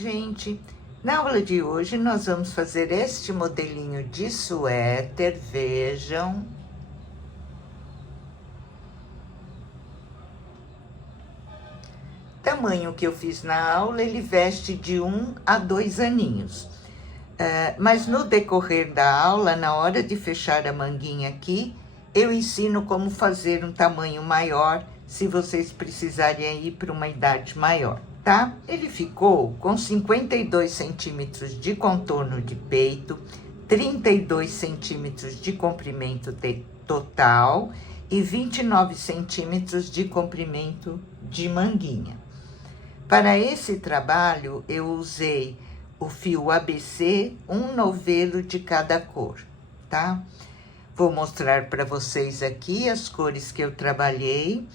gente! Na aula de hoje nós vamos fazer este modelinho de suéter, vejam. Tamanho que eu fiz na aula, ele veste de 1 a 2 aninhos. Mas no decorrer da aula, na hora de fechar a manguinha aqui, eu ensino como fazer um tamanho maior, se vocês precisarem ir para uma idade maior, tá? Ele ficou com 52 centímetros de contorno de peito, 32 centímetros de comprimento total e 29 centímetros de comprimento de manguinha. Para esse trabalho, eu usei o fio ABC, um novelo de cada cor, tá? Vou mostrar para vocês aqui as cores que eu trabalhei.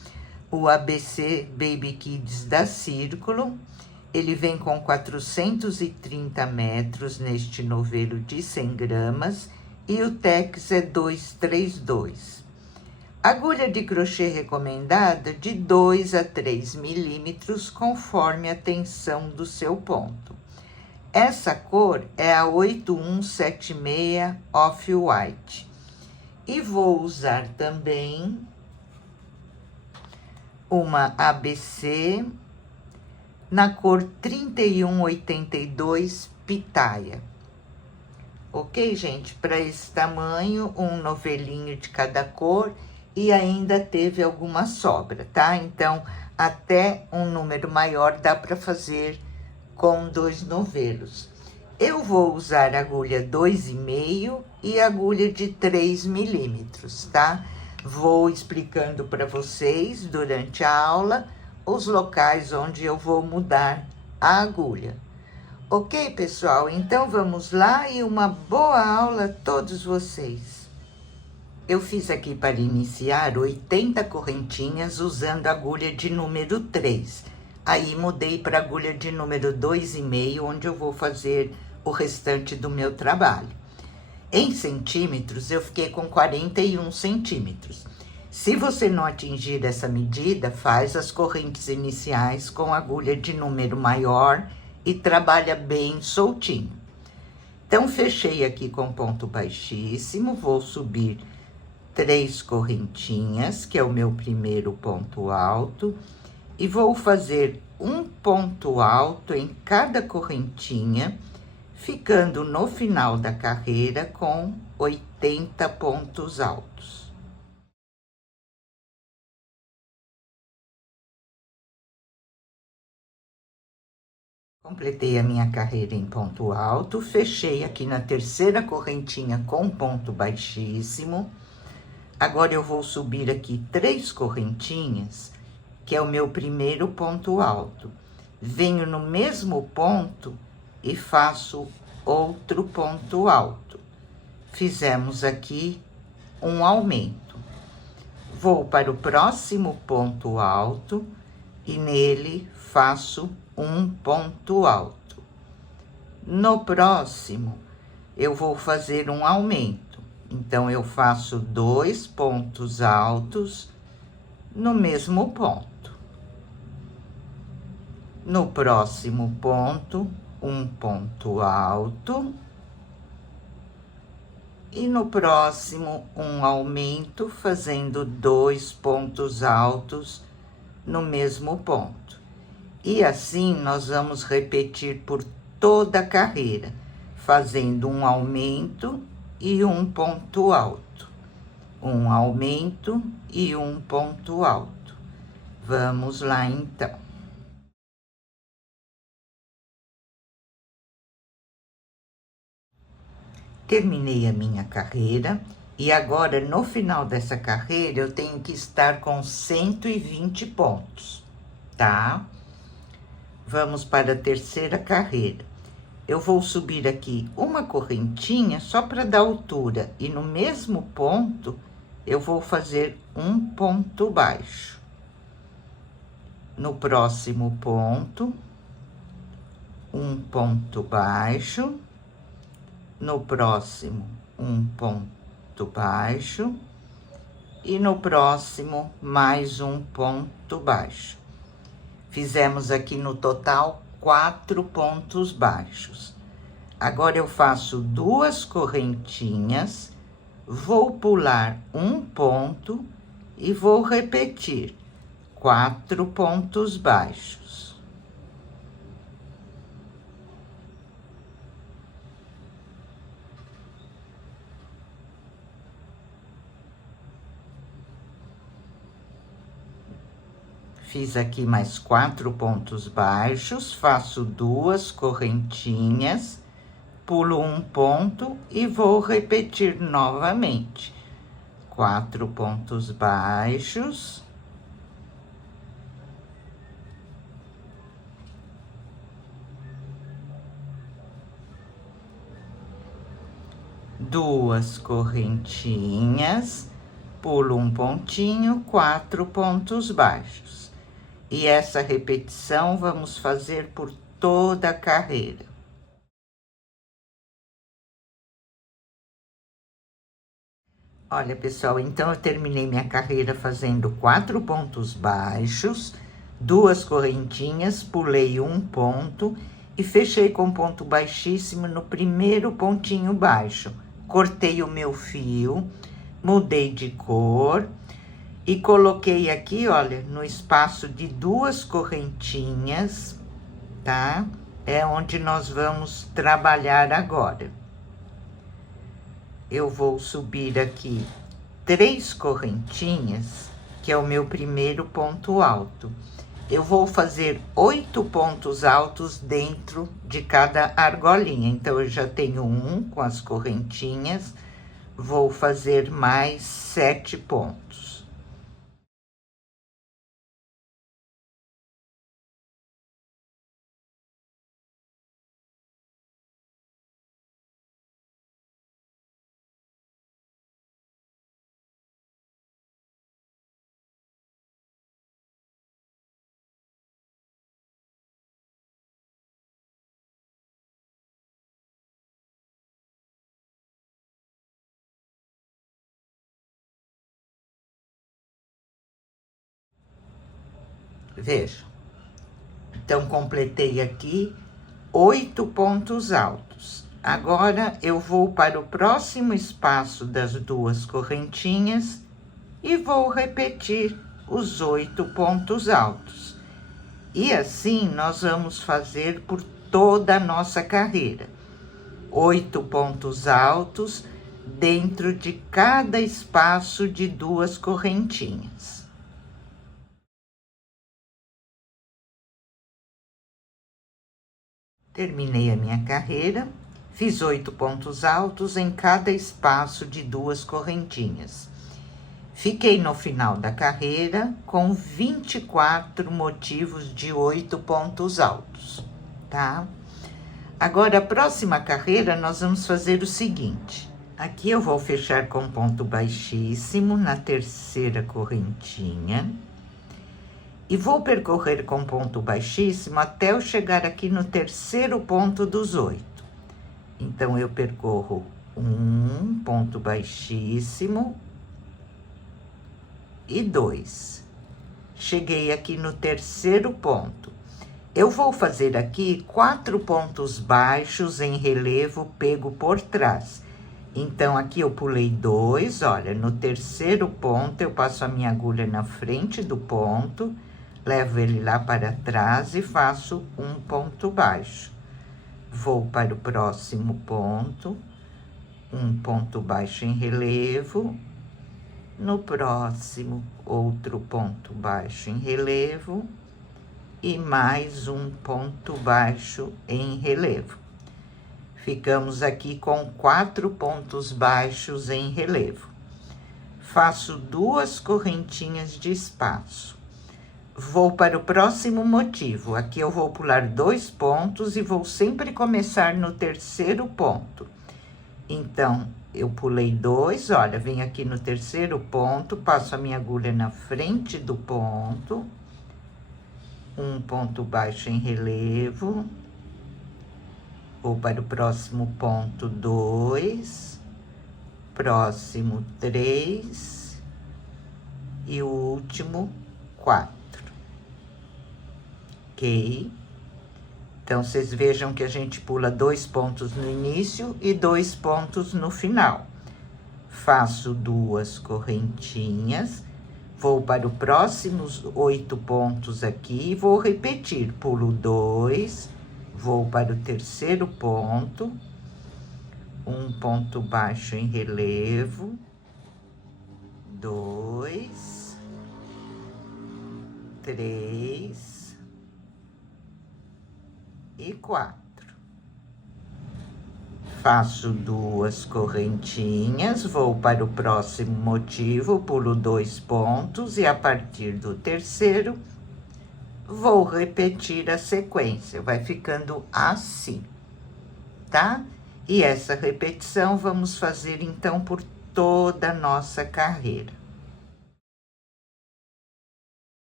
O ABC Baby Kids da Círculo, ele vem com 430 metros neste novelo de 100 gramas e o Tex é 232. Agulha de crochê recomendada de 2 a 3 milímetros, conforme a tensão do seu ponto. Essa cor é a 8176 Off-White. E vou usar também uma ABC na cor 3182 Pitaia. Ok, gente? Para esse tamanho, um novelinho de cada cor e ainda teve alguma sobra, tá? Então, até um número maior dá para fazer com 2 novelos. Eu vou usar agulha 2,5 e agulha de 3 milímetros, tá? Vou explicando para vocês durante a aula os locais onde eu vou mudar a agulha. Ok, pessoal? Então, vamos lá e uma boa aula a todos vocês. Eu fiz aqui para iniciar 80 correntinhas usando a agulha de número 3. Aí, mudei para agulha de número 2,5, onde eu vou fazer o restante do meu trabalho. Em centímetros, eu fiquei com 41 centímetros. Se você não atingir essa medida, faz as correntes iniciais com agulha de número maior e trabalha bem soltinho. Então, fechei aqui com ponto baixíssimo, vou subir 3 correntinhas, que é o meu primeiro ponto alto, e vou fazer um ponto alto em cada correntinha, ficando no final da carreira com 80 pontos altos. Completei a minha carreira em ponto alto, fechei aqui na terceira correntinha com ponto baixíssimo. Agora, eu vou subir aqui 3 correntinhas, que é o meu primeiro ponto alto. Venho no mesmo ponto e faço outro ponto alto. Fizemos aqui um aumento. Vou para o próximo ponto alto e nele faço um ponto alto. No próximo, eu vou fazer um aumento. Então, eu faço 2 pontos altos no mesmo ponto. No próximo ponto, um ponto alto. E no próximo, um aumento, fazendo 2 pontos altos no mesmo ponto. E assim, nós vamos repetir por toda a carreira, fazendo um aumento e um ponto alto. Um aumento e um ponto alto. Vamos lá, então. Terminei a minha carreira e agora, no final dessa carreira, eu tenho que estar com 120 pontos, tá? Vamos para a terceira carreira. Eu vou subir aqui uma correntinha só para dar altura e no mesmo ponto eu vou fazer um ponto baixo. No próximo ponto, um ponto baixo. No próximo, um ponto baixo. E no próximo, mais um ponto baixo. Fizemos aqui no total 4 pontos baixos. Agora eu faço 2 correntinhas, vou pular um ponto e vou repetir 4 pontos baixos. Fiz aqui mais 4 pontos baixos, faço 2 correntinhas, pulo um ponto e vou repetir novamente. 4 pontos baixos. Duas correntinhas, pulo um pontinho, 4 pontos baixos. E essa repetição vamos fazer por toda a carreira. Olha, pessoal, então eu terminei minha carreira fazendo 4 pontos baixos, 2 correntinhas, pulei um ponto e fechei com ponto baixíssimo no primeiro pontinho baixo. Cortei o meu fio, mudei de cor e coloquei aqui, olha, no espaço de 2 correntinhas, tá? É onde nós vamos trabalhar agora. Eu vou subir aqui 3 correntinhas, que é o meu primeiro ponto alto. Eu vou fazer 8 pontos altos dentro de cada argolinha. Então, eu já tenho um com as correntinhas, vou fazer mais 7 pontos. Veja. Então, completei aqui 8 pontos altos. Agora, eu vou para o próximo espaço das 2 correntinhas e vou repetir os 8 pontos altos. E assim, nós vamos fazer por toda a nossa carreira. 8 pontos altos dentro de cada espaço de 2 correntinhas. Terminei a minha carreira, fiz 8 pontos altos em cada espaço de 2 correntinhas. Fiquei no final da carreira com 24 motivos de 8 pontos altos, tá? Agora, a próxima carreira, nós vamos fazer o seguinte. Aqui eu vou fechar com ponto baixíssimo na terceira correntinha. E vou percorrer com ponto baixíssimo até eu chegar aqui no terceiro ponto dos 8. Então, eu percorro um ponto baixíssimo e 2. Cheguei aqui no terceiro ponto. Eu vou fazer aqui 4 pontos baixos em relevo pego por trás. Então, aqui eu pulei 2, olha, no terceiro ponto eu passo a minha agulha na frente do ponto, levo ele lá para trás e faço um ponto baixo. Vou para o próximo ponto, um ponto baixo em relevo. No próximo, outro ponto baixo em relevo. E mais um ponto baixo em relevo. Ficamos aqui com 4 pontos baixos em relevo. Faço 2 correntinhas de espaço. Vou para o próximo motivo. Aqui eu vou pular 2 pontos e vou sempre começar no terceiro ponto. Então, eu pulei 2, olha, venho aqui no terceiro ponto, passo a minha agulha na frente do ponto, um ponto baixo em relevo, vou para o próximo ponto 2, próximo 3 e o último 4. Ok? Então, vocês vejam que a gente pula 2 pontos no início e 2 pontos no final. Faço 2 correntinhas, vou para os próximos 8 pontos aqui e vou repetir. Pulo 2, vou para o terceiro ponto, um ponto baixo em relevo, 2, 3 e 4. Faço 2 correntinhas, vou para o próximo motivo, pulo 2 pontos e a partir do terceiro, vou repetir a sequência, vai ficando assim, tá? E essa repetição vamos fazer então por toda a nossa carreira.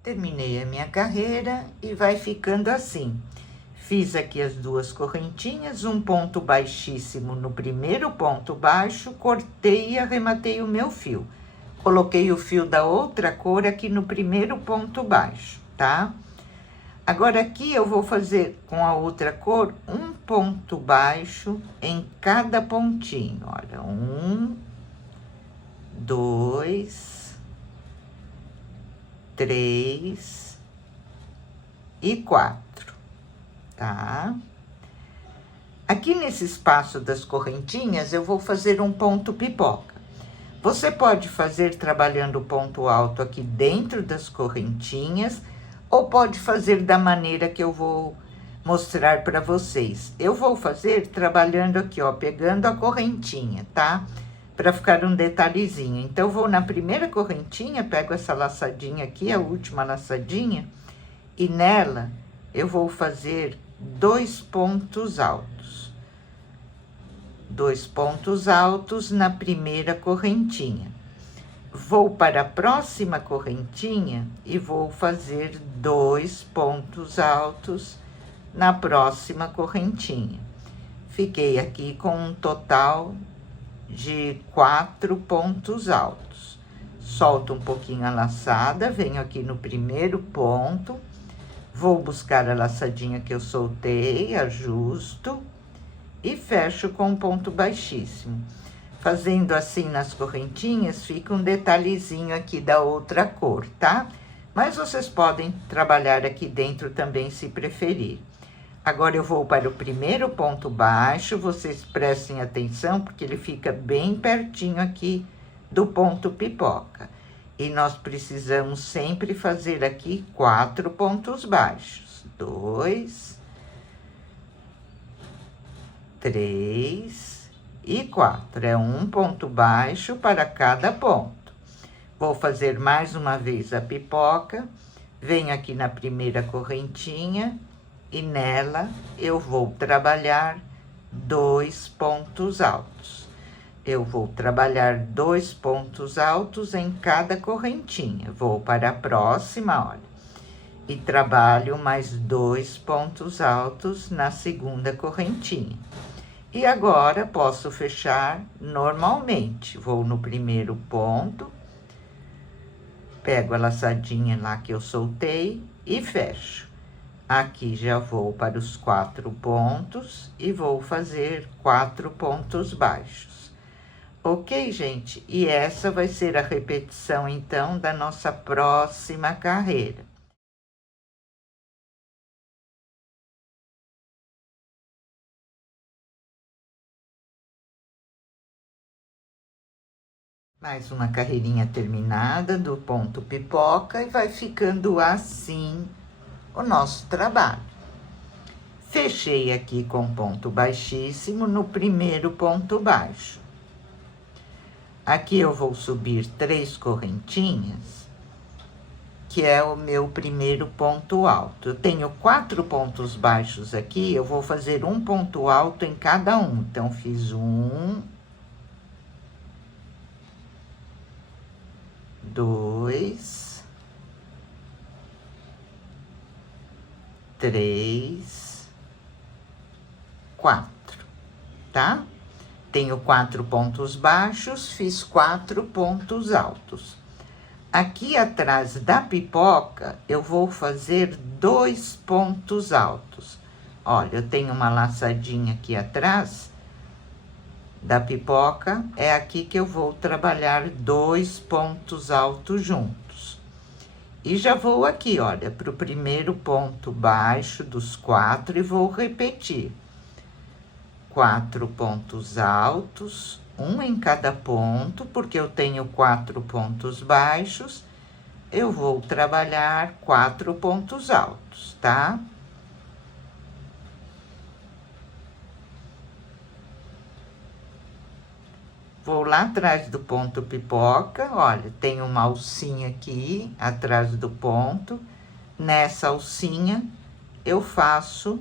Terminei a minha carreira e vai ficando assim. Fiz aqui as 2 correntinhas, um ponto baixíssimo no primeiro ponto baixo, cortei e arrematei o meu fio. Coloquei o fio da outra cor aqui no primeiro ponto baixo, tá? Agora, aqui eu vou fazer com a outra cor um ponto baixo em cada pontinho. Olha, 1, 2, 3 e 4, tá? Aqui nesse espaço das correntinhas, eu vou fazer um ponto pipoca. Você pode fazer trabalhando o ponto alto aqui dentro das correntinhas, ou pode fazer da maneira que eu vou mostrar para vocês. Eu vou fazer trabalhando aqui, ó, pegando a correntinha, tá? Para ficar um detalhezinho. Então, vou na primeira correntinha, pego essa laçadinha aqui, a última laçadinha, e nela eu vou fazer 2 pontos altos. 2 pontos altos na primeira correntinha. Vou para a próxima correntinha e vou fazer 2 pontos altos na próxima correntinha. Fiquei aqui com um total de 4 pontos altos. Solto um pouquinho a laçada, venho aqui no primeiro ponto, vou buscar a laçadinha que eu soltei, ajusto e fecho com um ponto baixíssimo. Fazendo assim nas correntinhas, fica um detalhezinho aqui da outra cor, tá? Mas vocês podem trabalhar aqui dentro também, se preferir. Agora, eu vou para o primeiro ponto baixo, vocês prestem atenção, porque ele fica bem pertinho aqui do ponto pipoca. E nós precisamos sempre fazer aqui 4 pontos baixos. 2, 3 e 4. É um ponto baixo para cada ponto. Vou fazer mais uma vez a pipoca, venho aqui na primeira correntinha, e nela eu vou trabalhar 2 pontos altos. Eu vou trabalhar 2 pontos altos em cada correntinha. Vou para a próxima, olha, e trabalho mais 2 pontos altos na segunda correntinha. E agora, posso fechar normalmente. Vou no primeiro ponto, pego a laçadinha lá que eu soltei e fecho. Aqui já vou para os 4 pontos e vou fazer 4 pontos baixos. Ok, gente? E essa vai ser a repetição, então, da nossa próxima carreira. Mais uma carreirinha terminada do ponto pipoca e vai ficando assim o nosso trabalho. Fechei aqui com ponto baixíssimo no primeiro ponto baixo. Aqui eu vou subir 3 correntinhas, que é o meu primeiro ponto alto. Eu tenho 4 pontos baixos aqui, eu vou fazer um ponto alto em cada um. Então, fiz 1, 2, 3, 4, tá? Tenho 4 pontos baixos, fiz 4 pontos altos. Aqui atrás da pipoca, eu vou fazer 2 pontos altos. Olha, eu tenho uma laçadinha aqui atrás da pipoca, é aqui que eu vou trabalhar 2 pontos altos juntos. E já vou aqui, olha, para o primeiro ponto baixo dos 4 e vou repetir. 4 pontos altos, um em cada ponto, porque eu tenho 4 pontos baixos, eu vou trabalhar 4 pontos altos, tá? Vou lá atrás do ponto pipoca, olha, tem uma alcinha aqui atrás do ponto. Nessa alcinha, eu faço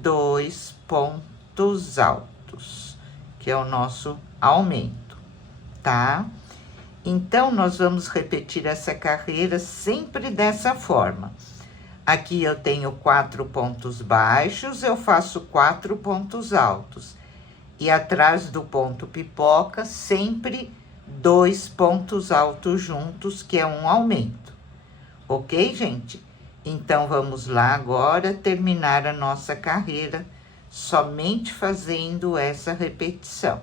2 pontos altos, que é o nosso aumento, tá? Então, nós vamos repetir essa carreira sempre dessa forma. Aqui eu tenho 4 pontos baixos, eu faço 4 pontos altos. E atrás do ponto pipoca, sempre 2 pontos altos juntos, que é um aumento. Ok, gente? Então, vamos lá agora terminar a nossa carreira somente fazendo essa repetição.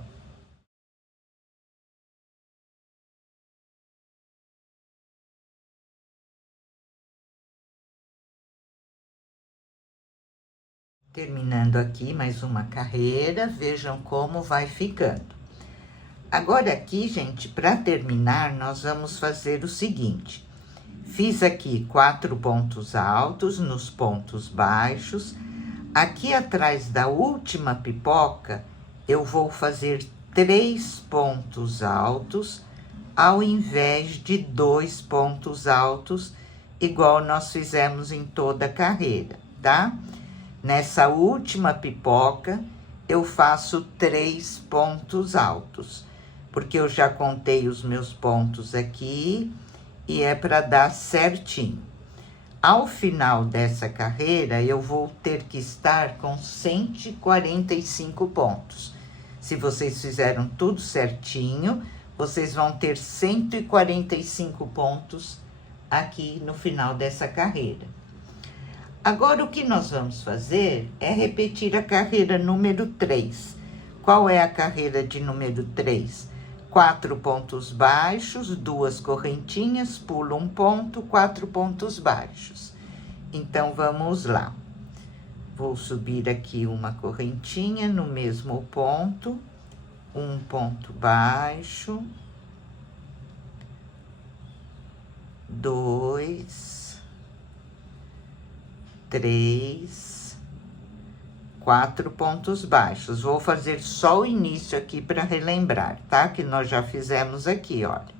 Terminando aqui mais uma carreira, vejam como vai ficando. Agora aqui, gente, para terminar, nós vamos fazer o seguinte. Fiz aqui 4 pontos altos nos pontos baixos. Aqui atrás da última pipoca, eu vou fazer 3 pontos altos, ao invés de 2 pontos altos, igual nós fizemos em toda a carreira, tá? Nessa última pipoca, eu faço 3 pontos altos, porque eu já contei os meus pontos aqui e é para dar certinho. Ao final dessa carreira, eu vou ter que estar com 145 pontos. Se vocês fizeram tudo certinho, vocês vão ter 145 pontos aqui no final dessa carreira. Agora, o que nós vamos fazer é repetir a carreira número 3. Qual é a carreira de número 3? 4 pontos baixos, 2 correntinhas, pulo um ponto, 4 pontos baixos. Então, vamos lá. Vou subir aqui uma correntinha no mesmo ponto, um ponto baixo, 2, 3, 4 pontos baixos. Vou fazer só o início aqui para relembrar, tá? Que nós já fizemos aqui, olha.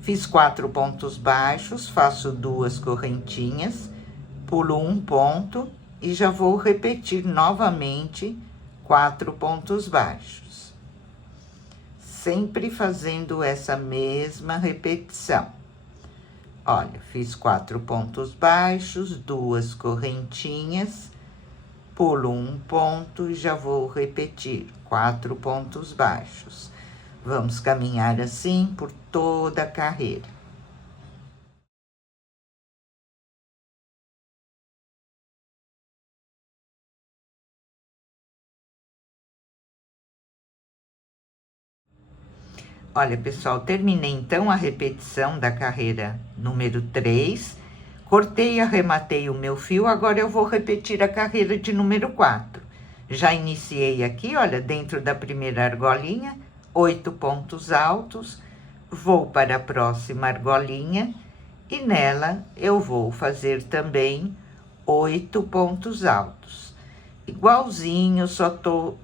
Fiz 4 pontos baixos, faço 2 correntinhas, pulo um ponto e já vou repetir novamente 4 pontos baixos. Sempre fazendo essa mesma repetição. Olha, fiz 4 pontos baixos, 2 correntinhas, pulo um ponto e já vou repetir 4 pontos baixos. Vamos caminhar assim por toda a carreira. Olha, pessoal, terminei então a repetição da carreira número 3. Cortei e arrematei o meu fio, agora eu vou repetir a carreira de número 4. Já iniciei aqui, olha, dentro da primeira argolinha, 8 pontos altos. Vou para a próxima argolinha e nela eu vou fazer também 8 pontos altos. Igualzinho, só tô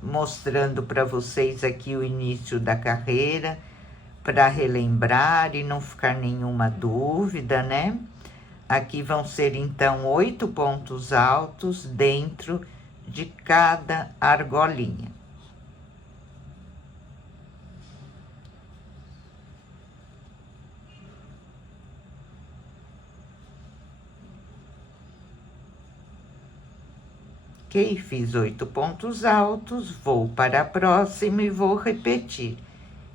mostrando para vocês aqui o início da carreira, para relembrar e não ficar nenhuma dúvida, né? Aqui vão ser, então, 8 pontos altos dentro de cada argolinha. Ok, fiz 8 pontos altos, vou para a próxima e vou repetir.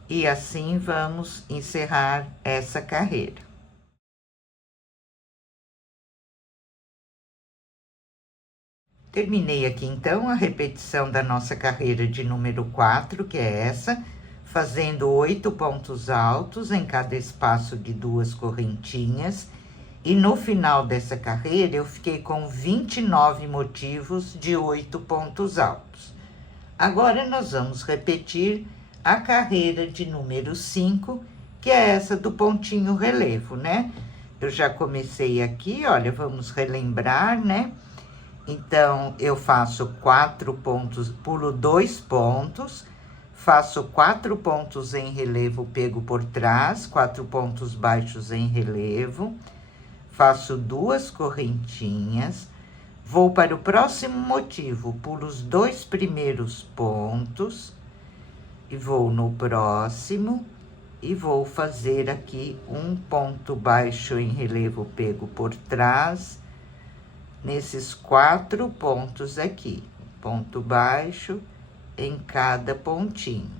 E assim vamos encerrar essa carreira. Terminei aqui, então, a repetição da nossa carreira de número 4, que é essa, fazendo 8 pontos altos em cada espaço de 2 correntinhas. E no final dessa carreira, eu fiquei com 29 motivos de 8 pontos altos. Agora, nós vamos repetir a carreira de número 5, que é essa do pontinho relevo, né? Eu já comecei aqui, olha, vamos relembrar, né? Então, eu faço 4 pontos, pulo 2 pontos, faço 4 pontos em relevo pego por trás, 4 pontos baixos em relevo, faço 2 correntinhas, vou para o próximo motivo, pulo os 2 primeiros pontos, e vou no próximo, e vou fazer aqui um ponto baixo em relevo pego por trás, nesses 4 pontos aqui, ponto baixo em cada pontinho.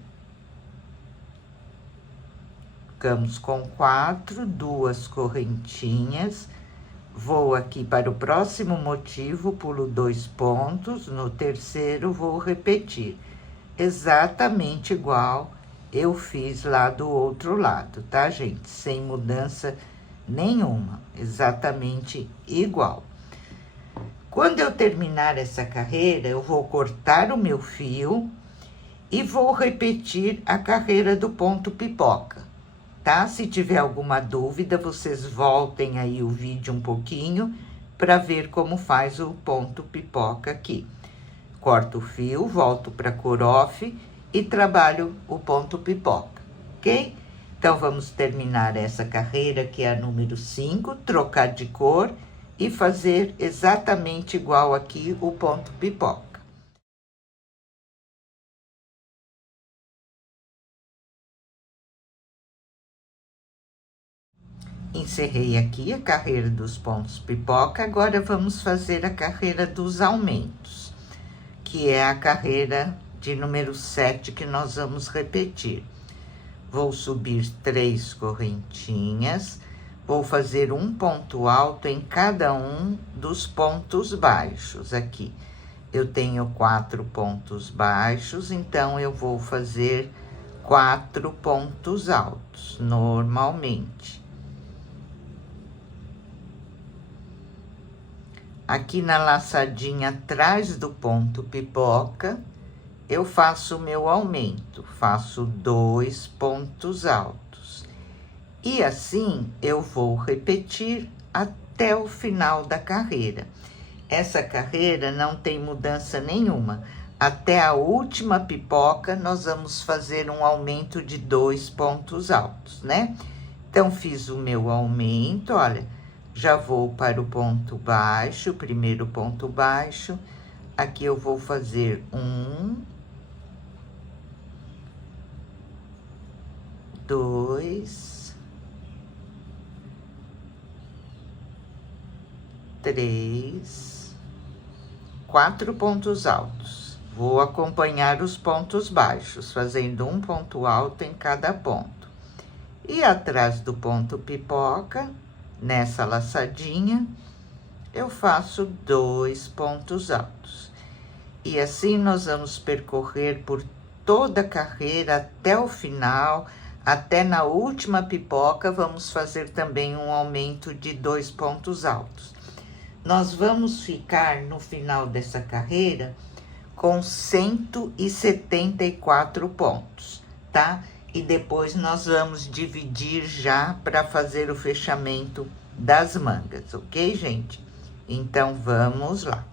Ficamos com 4, 2 correntinhas, vou aqui para o próximo motivo, pulo 2 pontos, no terceiro vou repetir, exatamente igual eu fiz lá do outro lado, tá, gente? Sem mudança nenhuma, exatamente igual. Quando eu terminar essa carreira, eu vou cortar o meu fio e vou repetir a carreira do ponto pipoca, tá? Se tiver alguma dúvida, vocês voltem aí o vídeo um pouquinho para ver como faz o ponto pipoca aqui. Corto o fio, volto para corofe e trabalho o ponto pipoca, ok? Então, vamos terminar essa carreira, que é a número 5, trocar de cor e fazer exatamente igual aqui o ponto pipoca. Encerrei aqui a carreira dos pontos pipoca, agora vamos fazer a carreira dos aumentos, que é a carreira de número 7 que nós vamos repetir. Vou subir 3 correntinhas, vou fazer um ponto alto em cada um dos pontos baixos aqui. Eu tenho 4 pontos baixos, então eu vou fazer 4 pontos altos, normalmente. Aqui na laçadinha atrás do ponto pipoca, eu faço o meu aumento, faço 2 pontos altos. E assim, eu vou repetir até o final da carreira. Essa carreira não tem mudança nenhuma. Até a última pipoca, nós vamos fazer um aumento de 2 pontos altos, né? Então, fiz o meu aumento, olha, já vou para o ponto baixo, primeiro ponto baixo. Aqui eu vou fazer 1, 2, 3, 4 pontos altos. Vou acompanhar os pontos baixos, fazendo um ponto alto em cada ponto. E atrás do ponto pipoca, nessa laçadinha, eu faço 2 pontos altos. E assim nós vamos percorrer por toda a carreira até o final, até na última pipoca, vamos fazer também um aumento de 2 pontos altos. Nós vamos ficar no final dessa carreira com 174 pontos, tá? E depois nós vamos dividir já para fazer o fechamento das mangas, ok, gente? Então, vamos lá.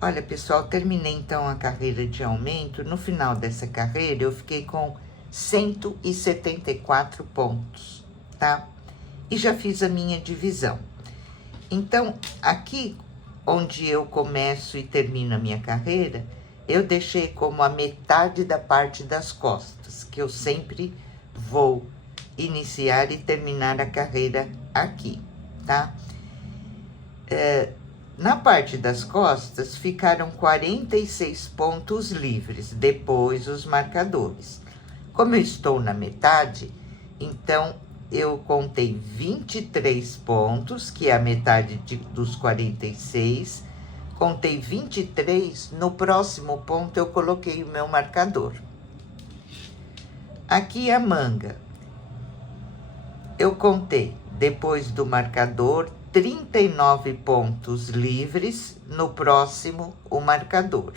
Olha, pessoal, terminei então a carreira de aumento. No final dessa carreira, eu fiquei com 174 pontos, tá? E já fiz a minha divisão. Então, aqui onde eu começo e termino a minha carreira, eu deixei como a metade da parte das costas, que eu sempre vou iniciar e terminar a carreira aqui, tá? Na parte das costas, ficaram 46 pontos livres, depois os marcadores. Como eu estou na metade, então eu contei 23 pontos, que é a metade dos 46. Contei 23, no próximo ponto eu coloquei o meu marcador. Aqui a manga. Eu contei, depois do marcador, 39 pontos livres, no próximo o marcador.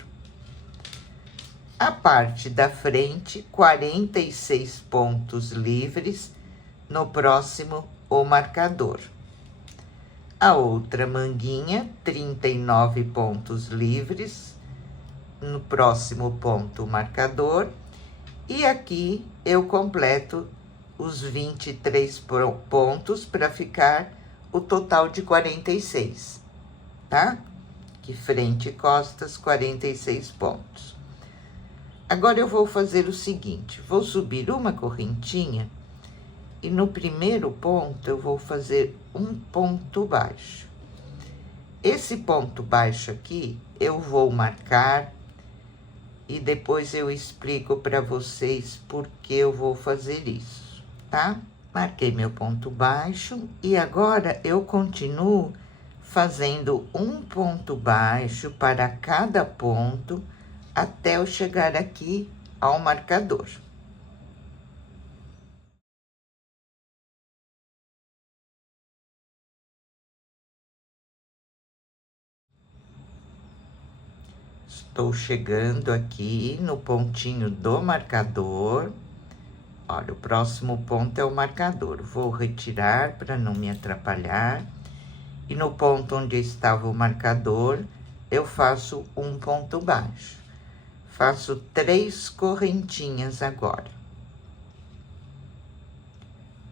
A parte da frente, 46 pontos livres, no próximo o marcador. A outra manguinha, 39 pontos livres, no próximo ponto o marcador. E aqui eu completo os 23 pontos para ficar o total de 46, tá? Que frente e costas, 46 pontos. Agora eu vou fazer o seguinte, vou subir uma correntinha e no primeiro ponto eu vou fazer um ponto baixo. Esse ponto baixo aqui eu vou marcar e depois eu explico para vocês por que eu vou fazer isso, tá? Marquei meu ponto baixo e agora eu continuo fazendo um ponto baixo para cada ponto até eu chegar aqui ao marcador. Estou chegando aqui no pontinho do marcador. Olha, o próximo ponto é o marcador. Vou retirar para não me atrapalhar. E no ponto onde estava o marcador, eu faço um ponto baixo. Faço 3 correntinhas agora.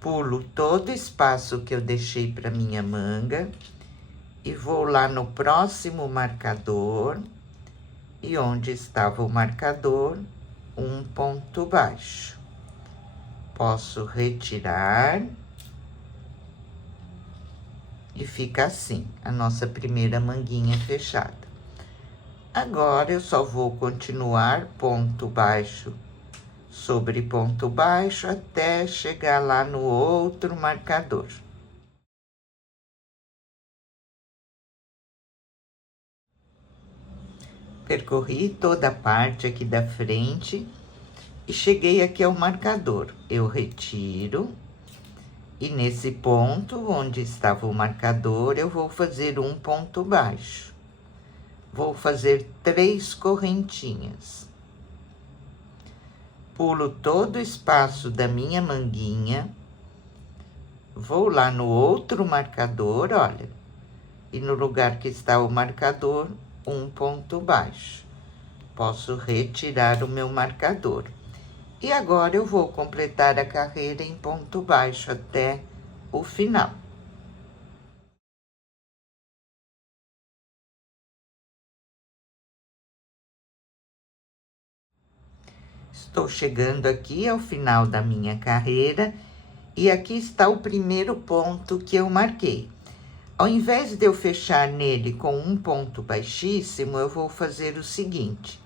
Pulo todo o espaço que eu deixei para minha manga e vou lá no próximo marcador. E onde estava o marcador, um ponto baixo. Posso retirar. E fica assim, a nossa primeira manguinha fechada. Agora, eu só vou continuar ponto baixo sobre ponto baixo até chegar lá no outro marcador. Percorri toda a parte aqui da frente e cheguei aqui ao marcador. Eu retiro. E nesse ponto, onde estava o marcador, eu vou fazer um ponto baixo. Vou fazer 3 correntinhas. Pulo todo o espaço da minha manguinha. Vou lá no outro marcador, olha. E no lugar que está o marcador, um ponto baixo. Posso retirar o meu marcador. E agora eu vou completar a carreira em ponto baixo até o final. Estou chegando aqui ao final da minha carreira e aqui está o primeiro ponto que eu marquei. Ao invés de eu fechar nele com um ponto baixíssimo, eu vou fazer o seguinte.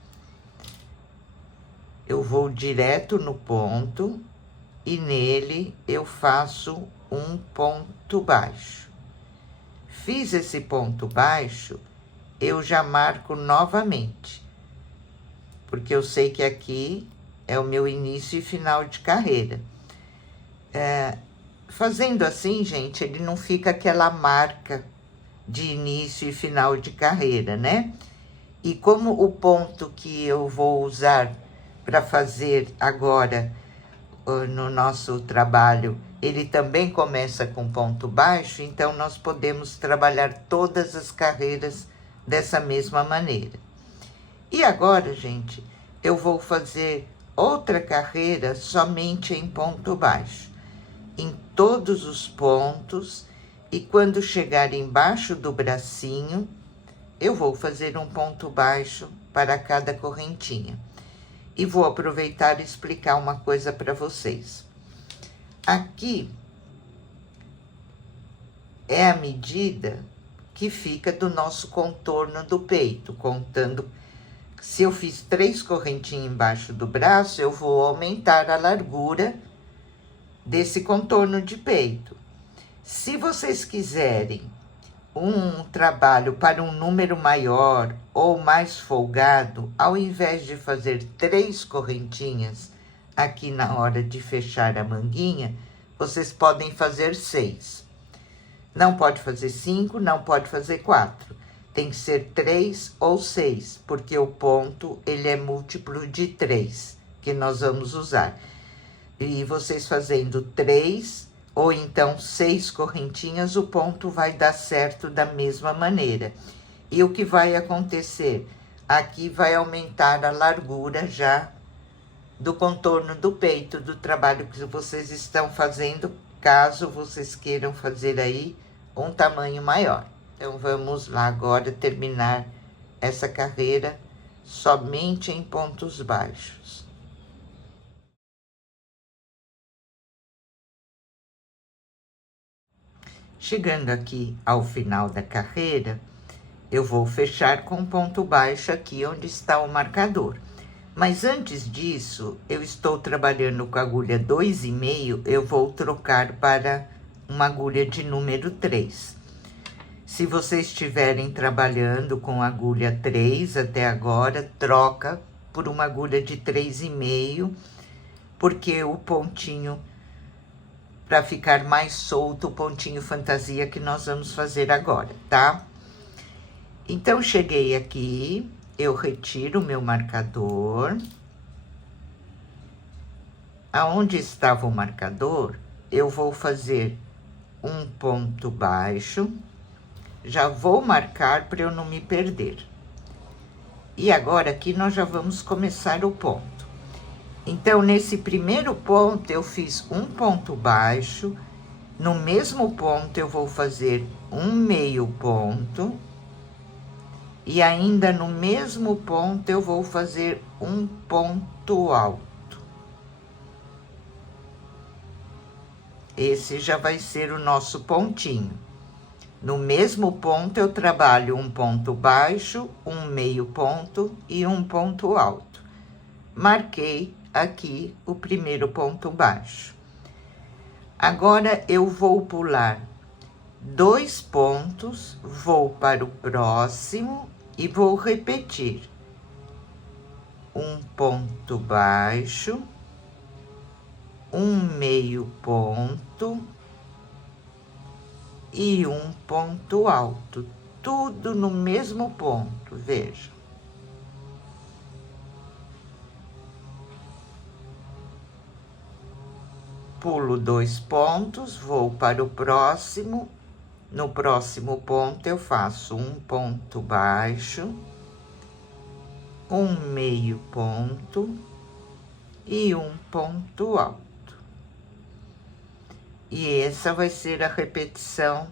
Eu vou direto no ponto e nele eu faço um ponto baixo. Fiz esse ponto baixo, eu já marco novamente, porque eu sei que aqui é o meu início e final de carreira. Fazendo assim, gente, ele não fica aquela marca de início e final de carreira, né? E como o ponto que eu vou usar para fazer agora no nosso trabalho, ele também começa com ponto baixo, então nós podemos trabalhar todas as carreiras dessa mesma maneira. E agora, gente, eu vou fazer outra carreira somente em ponto baixo, em todos os pontos, e quando chegar embaixo do bracinho, eu vou fazer um ponto baixo para cada correntinha. E vou aproveitar e explicar uma coisa para vocês. Aqui é a medida que fica do nosso contorno do peito, contando. Se eu fiz 3 correntinhas embaixo do braço, eu vou aumentar a largura desse contorno de peito. Se vocês quiserem um trabalho para um número maior ou mais folgado, ao invés de fazer 3 correntinhas aqui na hora de fechar a manguinha, vocês podem fazer 6. Não pode fazer 5, não pode fazer 4. Tem que ser 3 ou 6, porque o ponto, ele é múltiplo de 3, que nós vamos usar. E vocês fazendo 3 ou então 6 correntinhas, o ponto vai dar certo da mesma maneira. E o que vai acontecer? Aqui vai aumentar a largura já do contorno do peito, do trabalho que vocês estão fazendo, caso vocês queiram fazer aí um tamanho maior. Então, vamos lá agora terminar essa carreira somente em pontos baixos. Chegando aqui ao final da carreira, eu vou fechar com ponto baixo aqui onde está o marcador. Mas antes disso, eu estou trabalhando com a agulha 2,5, eu vou trocar para uma agulha de número 3. Se vocês estiverem trabalhando com agulha 3 até agora, troca por uma agulha de 3,5, porque o pontinho, para ficar mais solto, o pontinho fantasia que nós vamos fazer agora, tá? Então, cheguei aqui, eu retiro o meu marcador. Aonde estava o marcador, eu vou fazer um ponto baixo. Já vou marcar para eu não me perder. E agora, aqui, nós já vamos começar o ponto. Então, nesse primeiro ponto, eu fiz um ponto baixo. No mesmo ponto, eu vou fazer um meio ponto. E ainda no mesmo ponto, eu vou fazer um ponto alto. Esse já vai ser o nosso pontinho. No mesmo ponto, eu trabalho um ponto baixo, um meio ponto e um ponto alto. Marquei aqui o primeiro ponto baixo. Agora, eu vou pular 2 pontos, vou para o próximo e vou repetir. Um ponto baixo, um meio ponto e um ponto alto, tudo no mesmo ponto, veja. Pulo 2 pontos, vou para o próximo. No próximo ponto, eu faço um ponto baixo, um meio ponto e um ponto alto. E essa vai ser a repetição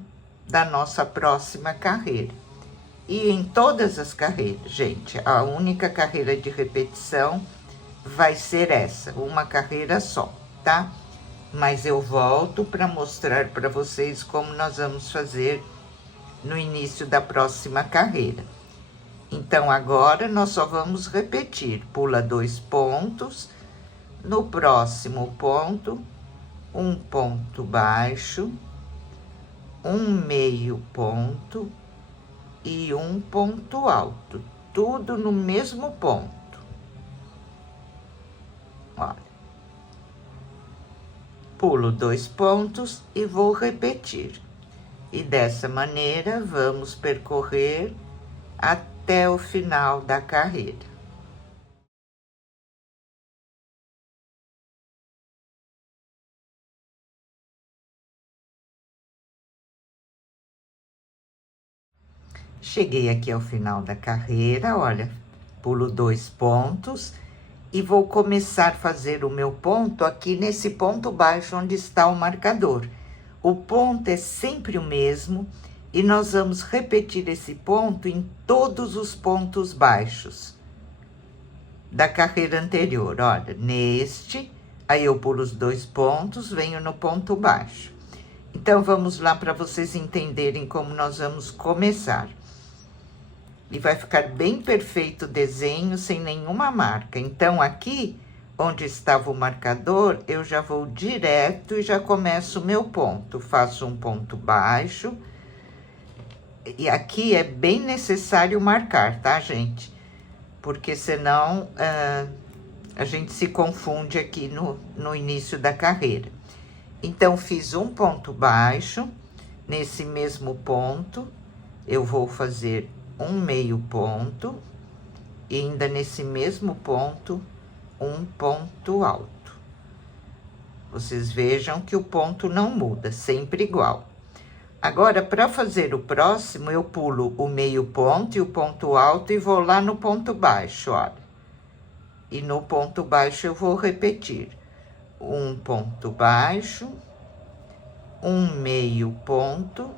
da nossa próxima carreira. E em todas as carreiras, gente, a única carreira de repetição vai ser essa, uma carreira só, tá? Mas eu volto para mostrar para vocês como nós vamos fazer no início da próxima carreira. Então, agora, nós só vamos repetir. Pula 2 pontos, no próximo ponto, um ponto baixo, um meio ponto e um ponto alto. Tudo no mesmo ponto. Olha. Pulo 2 pontos e vou repetir. E dessa maneira, vamos percorrer até o final da carreira. Cheguei aqui ao final da carreira, olha, pulo 2 pontos e vou começar a fazer o meu ponto aqui nesse ponto baixo onde está o marcador. O ponto é sempre o mesmo e nós vamos repetir esse ponto em todos os pontos baixos da carreira anterior. Olha, neste, aí eu pulo os 2 pontos, venho no ponto baixo. Então, vamos lá para vocês entenderem como nós vamos começar. E vai ficar bem perfeito o desenho, sem nenhuma marca. Então, aqui, onde estava o marcador, eu já vou direto e já começo o meu ponto. Faço um ponto baixo. E aqui é bem necessário marcar, tá, gente? Porque senão a gente se confunde aqui no início da carreira. Então, fiz um ponto baixo. Nesse mesmo ponto, eu vou fazer um meio ponto. E ainda nesse mesmo ponto, um ponto alto. Vocês vejam que o ponto não muda, sempre igual. Agora, para fazer o próximo, eu pulo o meio ponto e o ponto alto e vou lá no ponto baixo, olha. E no ponto baixo eu vou repetir. Um ponto baixo, um meio ponto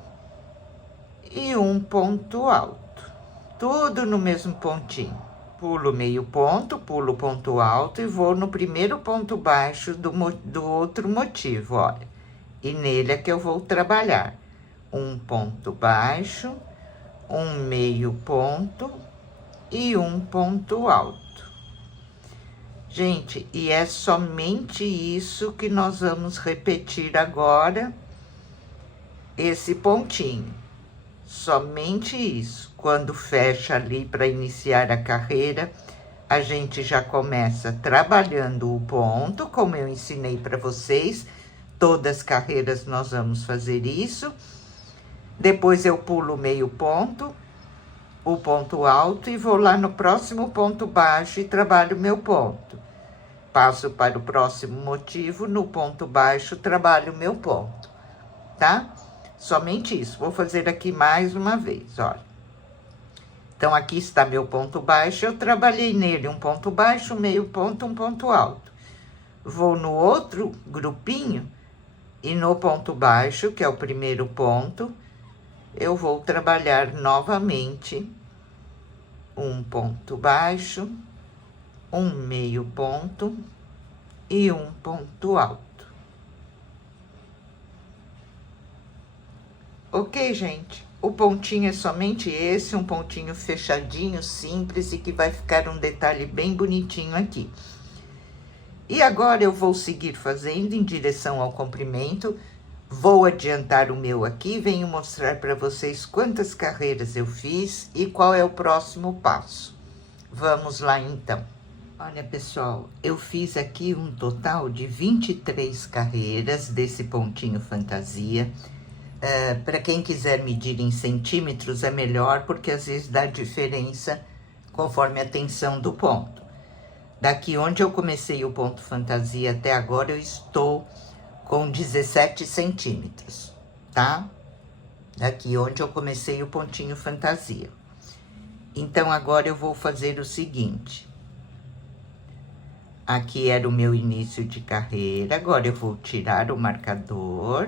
e um ponto alto. Tudo no mesmo pontinho. Pulo meio ponto, pulo ponto alto e vou no primeiro ponto baixo do outro motivo, olha. E nele é que eu vou trabalhar. Um ponto baixo, um meio ponto e um ponto alto. Gente, e é somente isso que nós vamos repetir agora, esse pontinho. Somente isso. Quando fecha ali para iniciar a carreira, a gente já começa trabalhando o ponto, como eu ensinei para vocês. Todas as carreiras nós vamos fazer isso. Depois eu pulo meio ponto, o ponto alto e vou lá no próximo ponto baixo e trabalho meu ponto. Passo para o próximo motivo, no ponto baixo trabalho meu ponto, tá? Somente isso. Vou fazer aqui mais uma vez, olha. Então, aqui está meu ponto baixo, eu trabalhei nele um ponto baixo, meio ponto, um ponto alto. Vou no outro grupinho e no ponto baixo, que é o primeiro ponto, eu vou trabalhar novamente um ponto baixo, um meio ponto e um ponto alto. Ok, gente? O pontinho é somente esse, um pontinho fechadinho, simples, e que vai ficar um detalhe bem bonitinho aqui. E agora eu vou seguir fazendo em direção ao comprimento. Vou adiantar o meu aqui, venho mostrar para vocês quantas carreiras eu fiz e qual é o próximo passo. Vamos lá, então. Olha, pessoal, eu fiz aqui um total de 23 carreiras desse pontinho fantasia. Para quem quiser medir em centímetros é melhor, porque às vezes dá diferença conforme a tensão do ponto. Daqui onde eu comecei o ponto fantasia até agora, eu estou com 17 centímetros, tá? Daqui onde eu comecei o pontinho fantasia. Então, agora eu vou fazer o seguinte. Aqui era o meu início de carreira, agora eu vou tirar o marcador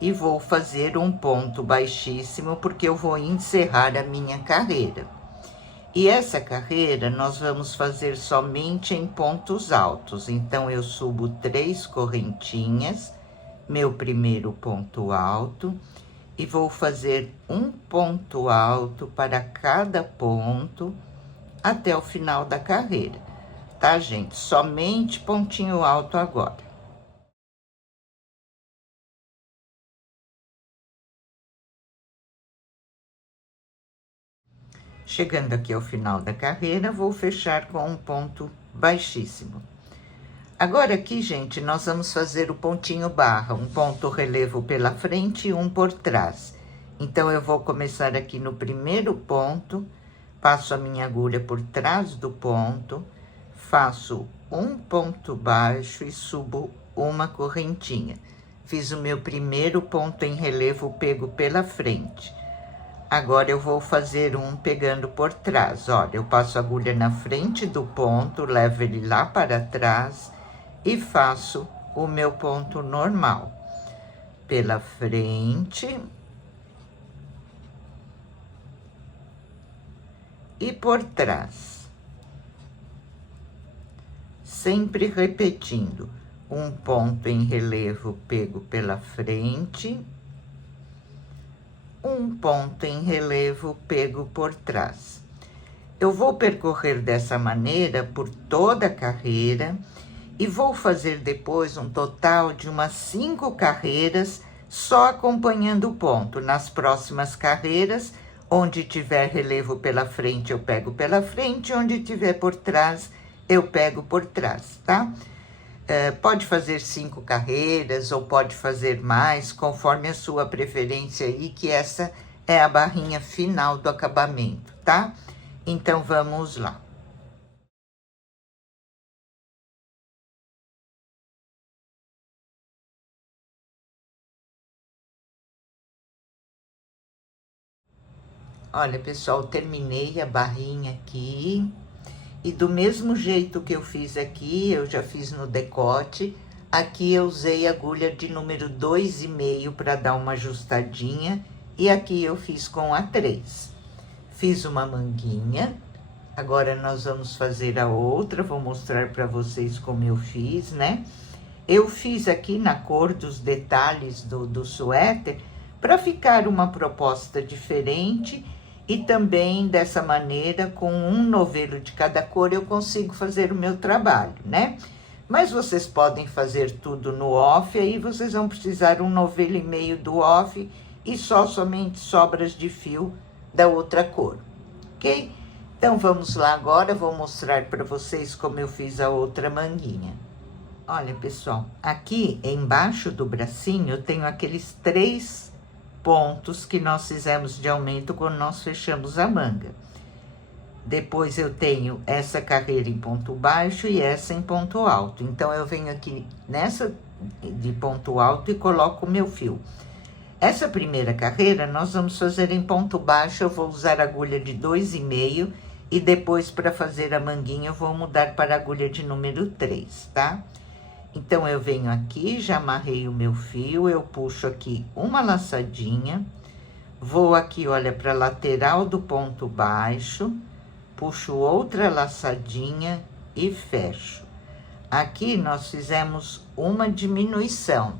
e vou fazer um ponto baixíssimo, porque eu vou encerrar a minha carreira. E essa carreira nós vamos fazer somente em pontos altos. Então, eu subo 3 correntinhas, meu primeiro ponto alto, e vou fazer um ponto alto para cada ponto até o final da carreira. Tá, gente? Somente pontinho alto agora. Chegando aqui ao final da carreira, vou fechar com um ponto baixíssimo. Agora aqui, gente, nós vamos fazer o pontinho barra, um ponto relevo pela frente e um por trás. Então, eu vou começar aqui no primeiro ponto, passo a minha agulha por trás do ponto, faço um ponto baixo e subo uma correntinha. Fiz o meu primeiro ponto em relevo pego pela frente. Agora, eu vou fazer um pegando por trás. Olha, eu passo a agulha na frente do ponto, levo ele lá para trás e faço o meu ponto normal. Pela frente e por trás. Sempre repetindo. um ponto em relevo pego pela frente, um ponto em relevo pego por trás. Eu vou percorrer dessa maneira por toda a carreira e vou fazer depois um total de umas 5 carreiras só acompanhando o ponto. Nas próximas carreiras, onde tiver relevo pela frente, eu pego pela frente, onde tiver por trás, eu pego por trás, tá? Pode fazer 5 carreiras ou pode fazer mais, conforme a sua preferência aí, que essa é a barrinha final do acabamento, tá? Então, vamos lá. Olha, pessoal, terminei a barrinha aqui. E do mesmo jeito que eu fiz aqui, eu já fiz no decote, aqui eu usei agulha de número 2,5 para dar uma ajustadinha, e aqui eu fiz com a 3. Fiz uma manguinha, agora nós vamos fazer a outra, vou mostrar para vocês como eu fiz, né? Eu fiz aqui na cor dos detalhes do suéter, para ficar uma proposta diferente. E também, dessa maneira, com um novelo de cada cor, eu consigo fazer o meu trabalho, né? Mas vocês podem fazer tudo no off, aí vocês vão precisar um novelo e meio do off e somente sobras de fio da outra cor, ok? Então, vamos lá agora, vou mostrar para vocês como eu fiz a outra manguinha. Olha, pessoal, aqui embaixo do bracinho eu tenho aqueles 3 pontos que nós fizemos de aumento quando nós fechamos a manga. Depois eu tenho essa carreira em ponto baixo e essa em ponto alto. Então, eu venho aqui nessa de ponto alto e coloco o meu fio. Essa primeira carreira nós vamos fazer em ponto baixo, eu vou usar agulha de 2,5 e depois, para fazer a manguinha, eu vou mudar para agulha de número 3, tá? Então, eu venho aqui, já amarrei o meu fio, eu puxo aqui uma laçadinha, vou aqui, olha, para a lateral do ponto baixo, puxo outra laçadinha e fecho. Aqui, nós fizemos uma diminuição.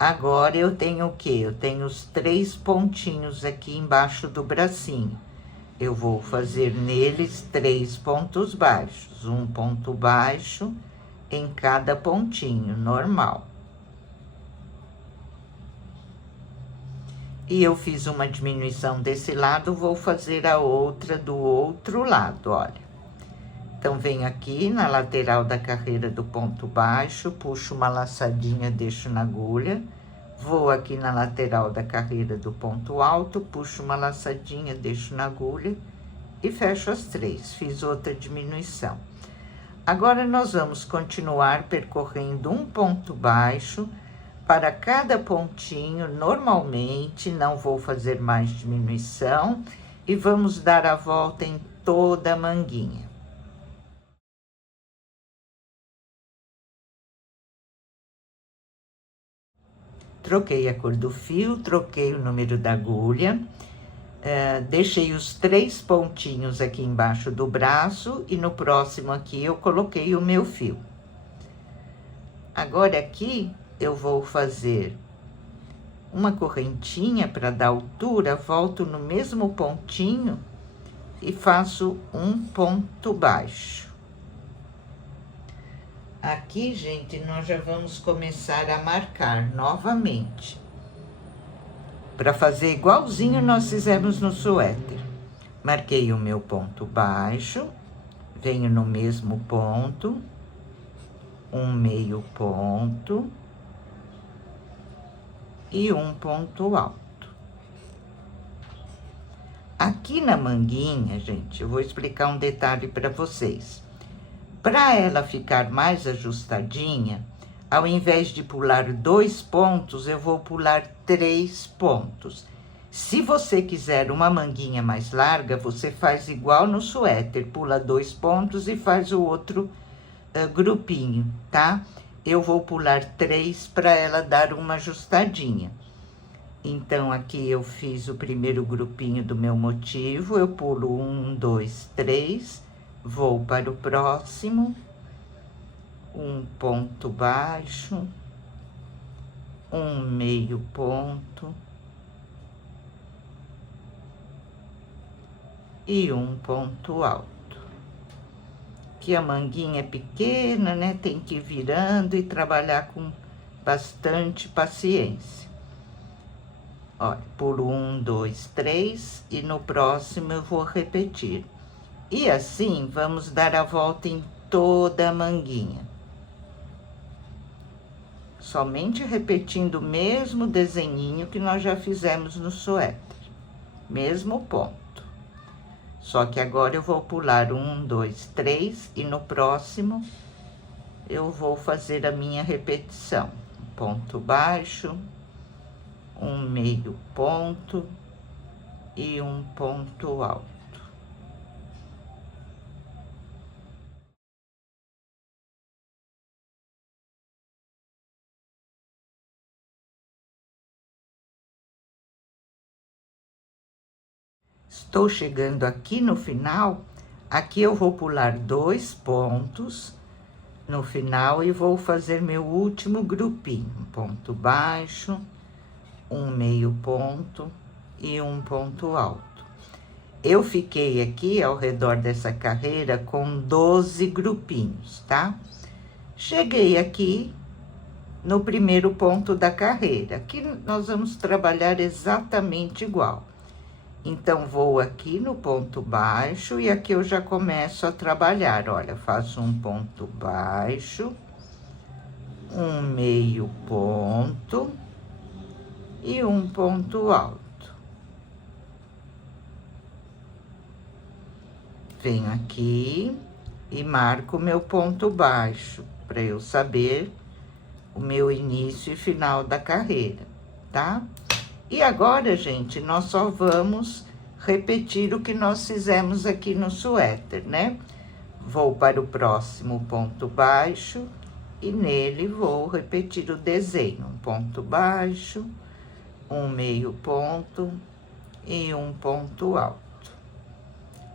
Agora, eu tenho o quê? Eu tenho os 3 pontinhos aqui embaixo do bracinho. Eu vou fazer neles 3 pontos baixos, um ponto baixo em cada pontinho, normal. E eu fiz uma diminuição desse lado, vou fazer a outra do outro lado, olha. Então, venho aqui na lateral da carreira do ponto baixo, puxo uma laçadinha, deixo na agulha, vou aqui na lateral da carreira do ponto alto, puxo uma laçadinha, deixo na agulha e fecho as 3. Fiz outra diminuição. Agora, nós vamos continuar percorrendo um ponto baixo para cada pontinho, normalmente, não vou fazer mais diminuição, e vamos dar a volta em toda a manguinha. Troquei a cor do fio, troquei o número da agulha. Deixei os 3 pontinhos aqui embaixo do braço e no próximo aqui eu coloquei o meu fio. Agora aqui eu vou fazer uma correntinha para dar altura, volto no mesmo pontinho e faço um ponto baixo. Aqui, gente, nós já vamos começar a marcar novamente, para fazer igualzinho nós fizemos no suéter. Marquei o meu ponto baixo, venho no mesmo ponto, um meio ponto e um ponto alto. Aqui na manguinha, gente, eu vou explicar um detalhe para vocês. Para ela ficar mais ajustadinha, ao invés de pular 2 pontos, eu vou pular 3 pontos. Se você quiser uma manguinha mais larga, você faz igual no suéter, pula 2 pontos e faz o outro grupinho, tá? Eu vou pular 3 para ela dar uma ajustadinha. Então, aqui eu fiz o primeiro grupinho do meu motivo, eu pulo 1, 2, 3, vou para o próximo. um ponto baixo, um meio ponto e um ponto alto. Que a manguinha é pequena, né? Tem que ir virando e trabalhar com bastante paciência. Olha, por 1, 2, 3, e no próximo eu vou repetir. E assim, vamos dar a volta em toda a manguinha. Somente repetindo o mesmo desenhinho que nós já fizemos no suéter. Mesmo ponto. Só que agora eu vou pular 1, 2, 3, e no próximo eu vou fazer a minha repetição. Ponto baixo, um meio ponto e um ponto alto. Estou chegando aqui no final, aqui eu vou pular 2 pontos no final e vou fazer meu último grupinho. Ponto baixo, um meio ponto e um ponto alto. Eu fiquei aqui ao redor dessa carreira com 12 grupinhos, tá? Cheguei aqui no primeiro ponto da carreira. Aqui nós vamos trabalhar exatamente igual. Então, vou aqui no ponto baixo e aqui eu já começo a trabalhar. Olha, faço um ponto baixo, um meio ponto e um ponto alto. Venho aqui e marco meu ponto baixo, para eu saber o meu início e final da carreira, tá? E agora, gente, nós só vamos repetir o que nós fizemos aqui no suéter, né? Vou para o próximo ponto baixo e nele vou repetir o desenho. Um ponto baixo, um meio ponto e um ponto alto.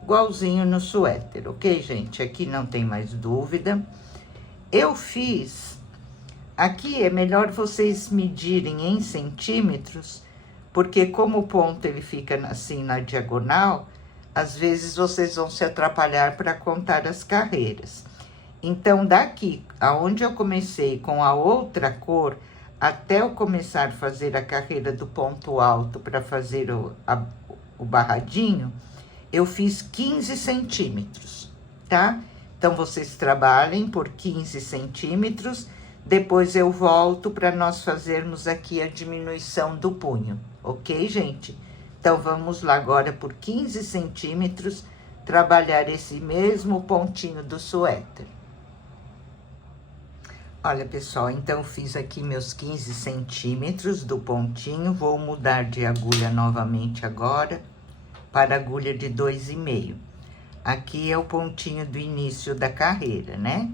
Igualzinho no suéter, ok, gente? Aqui não tem mais dúvida. Eu fiz... Aqui é melhor vocês medirem em centímetros, porque como o ponto ele fica assim na diagonal, às vezes vocês vão se atrapalhar para contar as carreiras. Então, daqui, aonde eu comecei com a outra cor, até eu começar a fazer a carreira do ponto alto para fazer o barradinho, eu fiz 15 centímetros, tá? Então, vocês trabalhem por 15 centímetros, depois eu volto para nós fazermos aqui a diminuição do punho, ok, gente? Então, vamos lá agora por 15 centímetros, trabalhar esse mesmo pontinho do suéter. Olha, pessoal, então, fiz aqui meus 15 centímetros do pontinho, vou mudar de agulha novamente agora para agulha de 2,5. Aqui é o pontinho do início da carreira, né?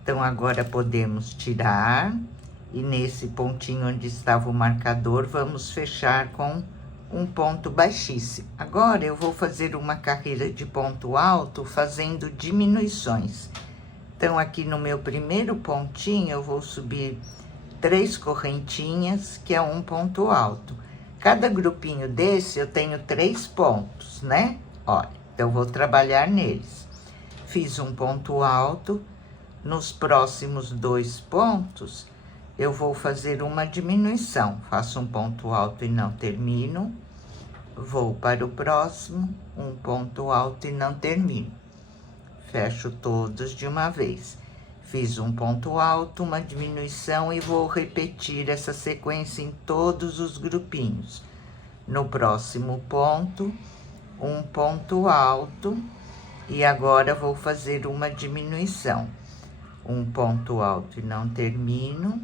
Então, agora podemos tirar e nesse pontinho onde estava o marcador, vamos fechar com um ponto baixíssimo. Agora, eu vou fazer uma carreira de ponto alto fazendo diminuições. Então, aqui no meu primeiro pontinho, eu vou subir 3 correntinhas, que é um ponto alto. Cada grupinho desse, eu tenho 3 pontos, né? Olha, então, eu vou trabalhar neles. Fiz um ponto alto. Nos próximos 2 pontos, eu vou fazer uma diminuição. Faço um ponto alto e não termino. Vou para o próximo, um ponto alto e não termino. Fecho todos de uma vez. Fiz um ponto alto, uma diminuição e vou repetir essa sequência em todos os grupinhos. No próximo ponto, um ponto alto e agora vou fazer uma diminuição. Um ponto alto e não termino,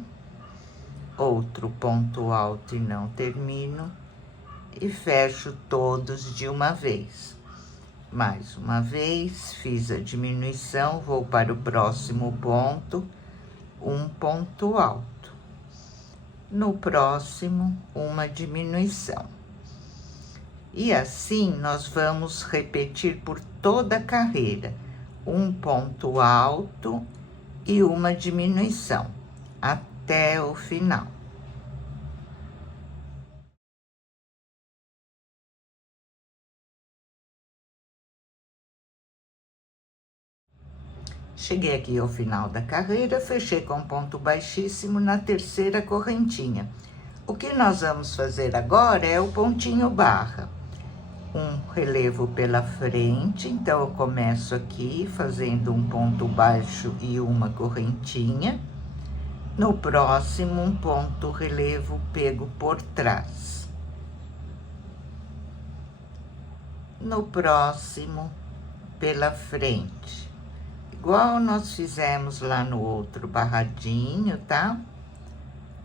outro ponto alto e não termino, e fecho todos de uma vez. Mais uma vez, fiz a diminuição, vou para o próximo ponto, um ponto alto. No próximo, uma diminuição. E assim, nós vamos repetir por toda a carreira. Um ponto alto e uma diminuição até o final. Cheguei aqui ao final da carreira, fechei com ponto baixíssimo na terceira correntinha. O que nós vamos fazer agora é o pontinho barra. Um relevo pela frente, então eu começo aqui fazendo um ponto baixo e uma correntinha. No próximo, um ponto relevo pego por trás. No próximo, pela frente. Igual nós fizemos lá no outro barradinho, tá?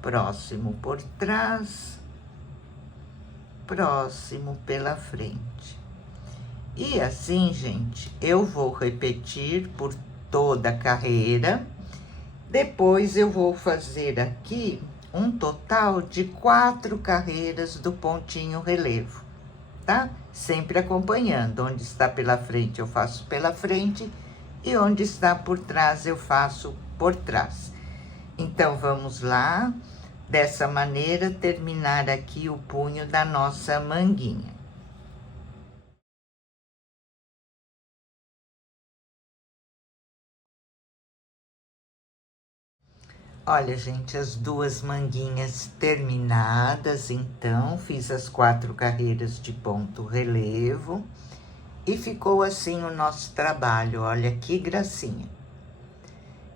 Próximo por trás, próximo pela frente. E assim, gente, eu vou repetir por toda a carreira. Depois eu vou fazer aqui um total de 4 carreiras do pontinho relevo, tá? Sempre acompanhando. Onde está pela frente, eu faço pela frente. E onde está por trás, eu faço por trás. Então, vamos lá, dessa maneira, terminar aqui o punho da nossa manguinha. Olha, gente, as 2 manguinhas terminadas, então, fiz as 4 carreiras de ponto relevo. E ficou assim o nosso trabalho, olha que gracinha.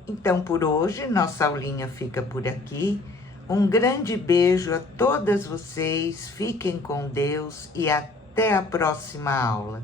Então, por hoje, nossa aulinha fica por aqui. Um grande beijo a todas vocês, fiquem com Deus e até a próxima aula.